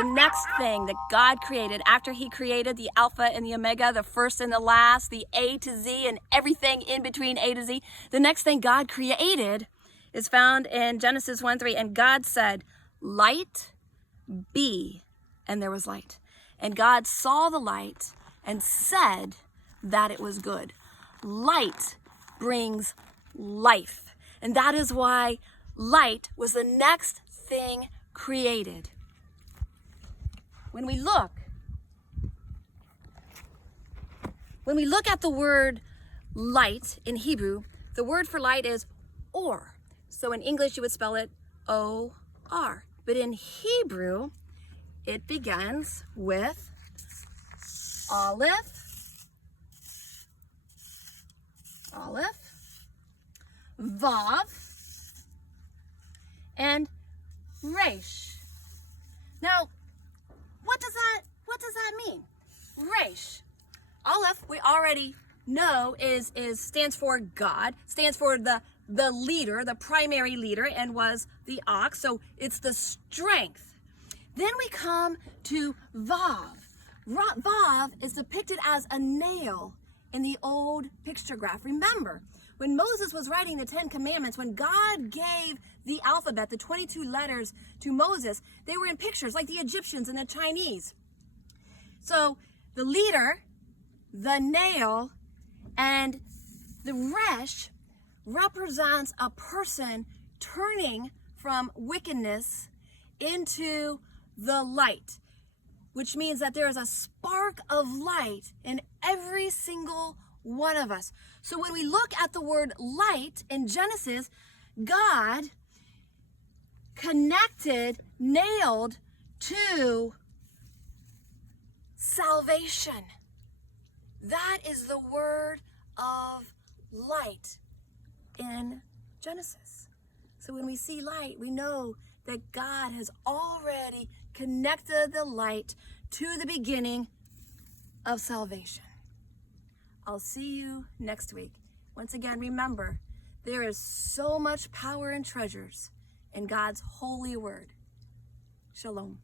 the next thing that God created after he created the Alpha and the Omega, the first and the last, the A to Z and everything in between A to Z, the next thing God created is found in Genesis 1:3. And God said, "Light be," and there was light. And God saw the light and said that it was good. Light brings life. And that is why light was the next thing created. When we look at the word light in Hebrew, the word for light is or. So in English you would spell it O-R. But in Hebrew, it begins with Aleph, Vav, and Resh. Now, what does that mean? Resh. Aleph, we already know stands for God, stands for the leader, the primary leader, and was the ox. So it's the strength. Then we come to Vav. Vav is depicted as a nail in the old pictograph. Remember, when Moses was writing the 10 Commandments, when God gave the alphabet, the 22 letters to Moses, they were in pictures like the Egyptians and the Chinese. So the leader, the nail, and the resh represents a person turning from wickedness into the light, which means that there is a spark of light in every single one of us. So when we look at the word light in Genesis, God connected, nailed to salvation. That is the word of light in Genesis. So when we see light, we know that God has already connected the light to the beginning of salvation. I'll see you next week. Once again, remember, there is so much power and treasures in God's holy word. Shalom.